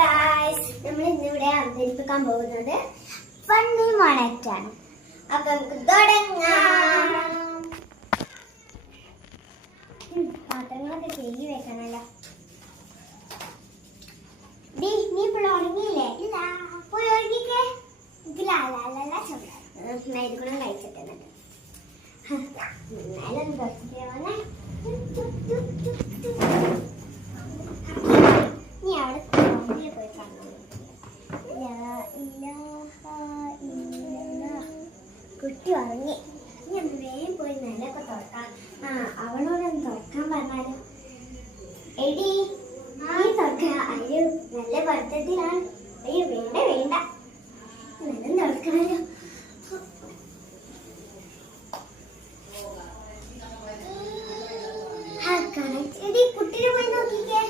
Guys, നമ്മൾ ഇന്നിവിടെ അവതരിപ്പിക്കാൻ പോകുന്നത് ഫണ്ണി മൊണക്റ്റാണ്. അപ്പൊ നമുക്ക് തുടങ്ങാം. പാത്രങ്ങളൊക്കെ ചെയ്തി വെക്കണല്ലോ. നീ ഇപ്പോൾ ഉറങ്ങിയില്ലേ? ഇല്ല, പോയി ഉറങ്ങിക്കേ. ഇതിലല്ല ചോദിക്കണം കഴിച്ചിട്ടുണ്ട്. എന്നാലും വന്നേ നീ അവിടെ പോയി കുട്ടി ഉറങ്ങി. ഞാൻ വേഗം പോയി നിലൊക്കെ തുറക്കാം. അവളോടൊന്ന് തുറക്കാൻ പറഞ്ഞാലോ? എടി നീ തുറക്കുക. അയ്യോ നല്ല പഠിത്തത്തിലാണ്. അയ്യോ വേണ്ട വേണ്ട, നിലം തുറക്കാലോ. എടി കുട്ടീനെ പോയി നോക്കിക്കേ.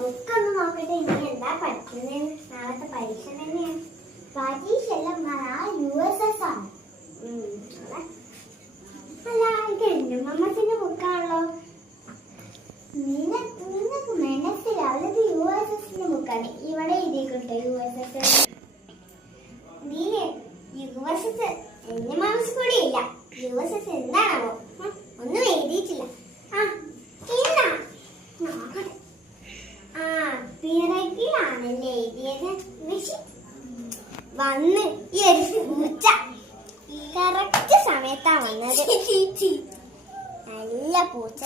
ബുക്കൊന്ന് നോക്കട്ടെ, ഇനി എന്താ പഠിക്കുന്നത്? നാളത്തെ പരീക്ഷ തന്നെയാണ്. പരീക്ഷയെല്ലാം USS ആണ്. അല്ല, ഇത് എന്റെ മമ്മത്തിന്റെ ബുക്കാണല്ലോ. നിനക്ക് മനസ്സിലാവില്ല, ഇത് USSന്റെ ബുക്കാണ്. ഇവിടെ എഴുതിക്കോട്ടെ USS. USS എന്റെ മനസ്സ് കൂടി ഇല്ല. USS എന്താണോ ഒന്നും എഴുതിയിട്ടില്ല. പിറകിലാണല്ലേ എഴുതിയത്. വന്ന് ഈ ഒരു പൂച്ച കറക്റ്റ് സമയത്താ വന്നത്. നല്ല പൂച്ച.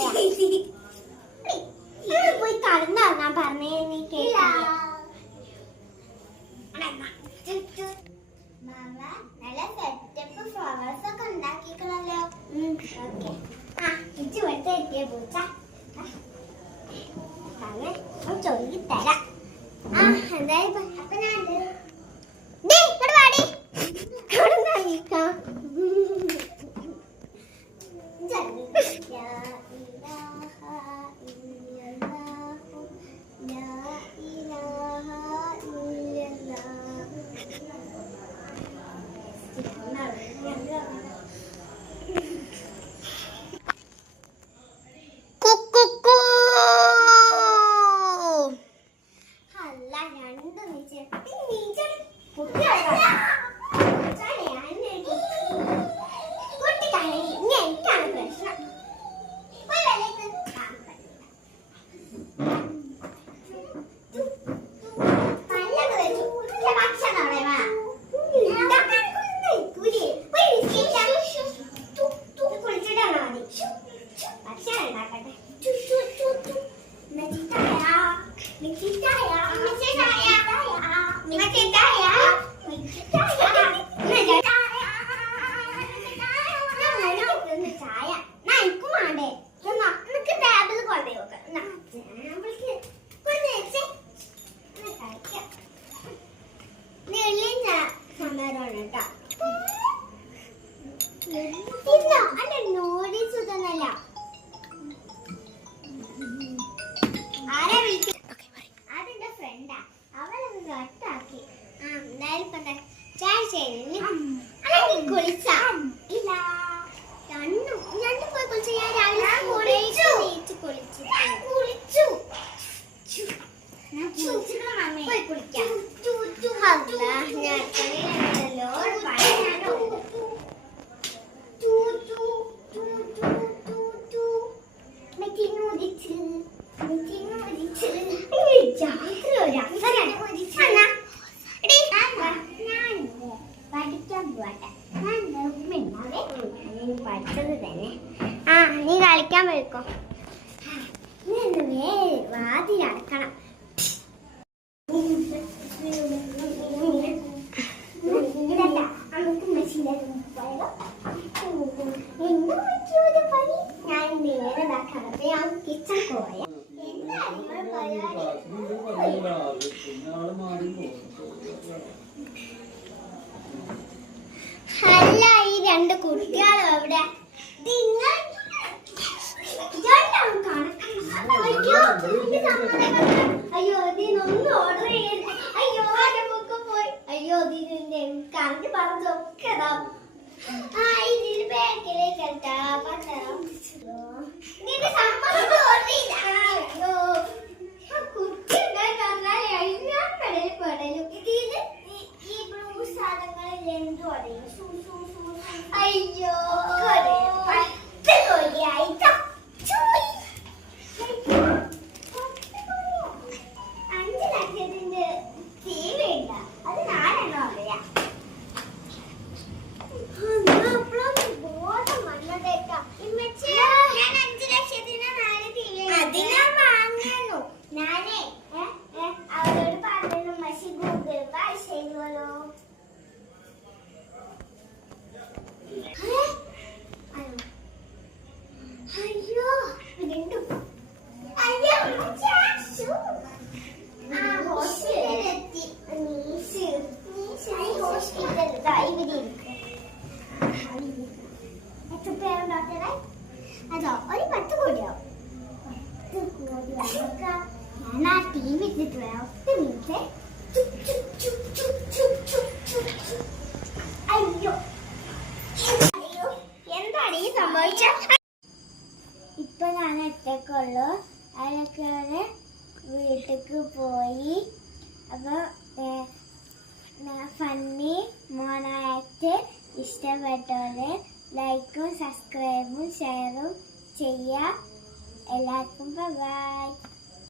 പോയി കടന്നുറങ്ങാൻ പറഞ്ഞേ, നീ കേട്ടില്ല? നല്ല സെറ്റപ്പ് ഫ്ലവേഴ്സ് ഒക്കെ ഉണ്ടാക്കിക്കണല്ലോ. ഇച്ച് ഇവിടുത്തെ എത്തിയ പൂച്ച ചോദിക്കി തരാം. എന്തായാലും അപ്പൊ ഞാൻ പഠിച്ചത് തന്നെ. നീ കളിക്കാൻ പോയിക്കോ. വാതിൽ അടക്കണം. ഞാൻ നേരെ ഞാൻ കിച്ചൺ പോയ. അല്ല, ഈ രണ്ട് കുട്ടികളും എവിടെ? അയ്യോ, ഇതിനൊന്നും ഓർഡർ ചെയ്യരുത്. അയ്യോ, ബുക്ക് പോയി. അയ്യോ പറഞ്ഞു പറഞ്ഞൊക്കെ ഇതില് ബാക്കിലേക്ക് നിന്റെ സമ്മതം തോന്നിയില്ല. കുട്ടി ഞാൻ പെടലും ഇതില് ഈ ബ്ലൂ സാധനങ്ങളിൽ എന്തു അറിയും. അയ്യോ 10 കോടിയായി. 5 ലക്ഷത്തിന്റെ TV ഇല്ല. അത് ഞാനെണ്ണോ അറിയാം. ബോധം വന്നതേക്കാ. ഞാൻ 5 ലക്ഷത്തിന് 4 TV അതിനാ വാങ്ങാനോ. ഞാനേ അവരോട് പറഞ്ഞു മഷി ഗൂഗിൾ പേ ചെയ്യുമല്ലോ. അയ്യോ വീണ്ടും ഹോസ്പിറ്റലിലെത്തി. എത്ര പേരും ഡോക്ടറെ? അതോ ഒരു 10 കോടിയാവും. 10 കോടി ഞാൻ ആ TV ഇട്ടിട്ട് വരാം. 10 മിനിറ്റ്. അയ്യോ അയ്യോ എന്താണ് ഈ സംഭവിച്ചത്? ഇപ്പൊ ഞാൻ ഒറ്റക്കുള്ളൂ. അതിനൊക്കെ വീട്ടിലേക്ക് പോയി. അപ്പൊ ഫണ്ണി മോണാക്ട് ഇഷ്ടപ്പെട്ടവര് ലൈക്കും സബ്സ്ക്രൈബും ഷെയറും ചെയ്യുക. എല്ലാവർക്കും ബൈ.